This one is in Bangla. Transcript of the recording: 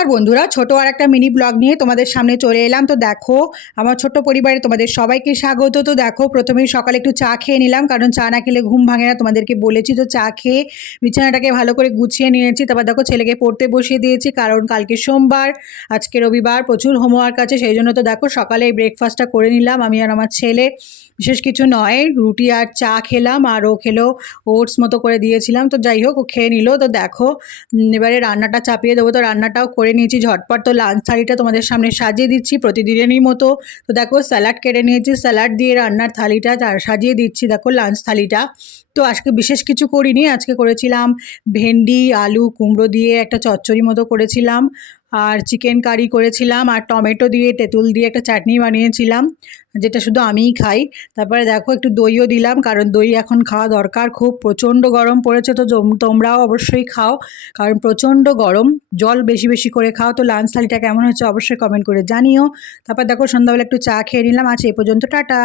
আর বন্ধুরা, ছোট আর একটা মিনি ব্লগ নিয়ে তোমাদের সামনে চলে এলাম। তো দেখো, আমার ছোট্ট পরিবারে তোমাদের সবাইকে স্বাগত। তো দেখো, প্রথমেই সকালে একটু চা খেয়ে নিলাম, কারণ চা না খেলে ঘুম ভাঙে না, তোমাদেরকে বলেছি। তো চা খেয়ে বিছানাটাকে ভালো করে গুছিয়ে নিয়েছি। তারপর দেখো, ছেলেকে পড়তে বসিয়ে দিয়েছি, কারণ কালকে সোমবার, আজকে রবিবার প্রচুর হোমওয়ার্ক আছে, সেই জন্য তো দেখো, সকালে এই ব্রেকফাস্টটা করে নিলাম, আমি আর আমার ছেলে। বিশেষ কিছু নয়, রুটি আর চা খেলাম আর ও খেলো ওটস মতো করে দিয়েছিলাম। তো যাই হোক, ও খেয়ে নিল। তো দেখো এবারে রান্নাটা চাপিয়ে দেবো। তো রান্নাটাও করে নিয়েছি। ঝটপট তো লাঞ্চ থালিটা তোমাদের সামনে সাজিয়ে দিচ্ছি প্রতিদিনেরই মতো। তো দেখো স্যালাড কেটে নিয়েছি। স্যালাড দিয়ে রান্নার থালিটা সাজিয়ে দিচ্ছি। দেখো লাঞ্চ থালিটা। তো আজকে বিশেষ কিছু করিনি, আজকে করেছিলাম ভেন্ডি, আলু, কুমড়ো দিয়ে একটা চচ্চড়ি মতো করেছিলাম, আর চিকেন কারি করেছিলাম, আর টমেটো দিয়ে, তেঁতুল দিয়ে একটা চাটনি বানিয়েছিলাম, যেটা শুধু আমিই খাই। তারপরে দেখো একটু দইও দিলাম, কারণ দই এখন খাওয়া দরকার, খুব প্রচণ্ড গরম পড়েছে, তো তোমরাও অবশ্যই খাও, কারণ প্রচণ্ড গরম, জল বেশি বেশি করে খাও, তো লাঞ্চ থালিটা কেমন হচ্ছে অবশ্যই কমেন্ট করে জানিও। তারপর দেখো সন্ধ্যাবেলা একটু চা খেয়ে নিলাম, আজ এই পর্যন্ত, টাটা!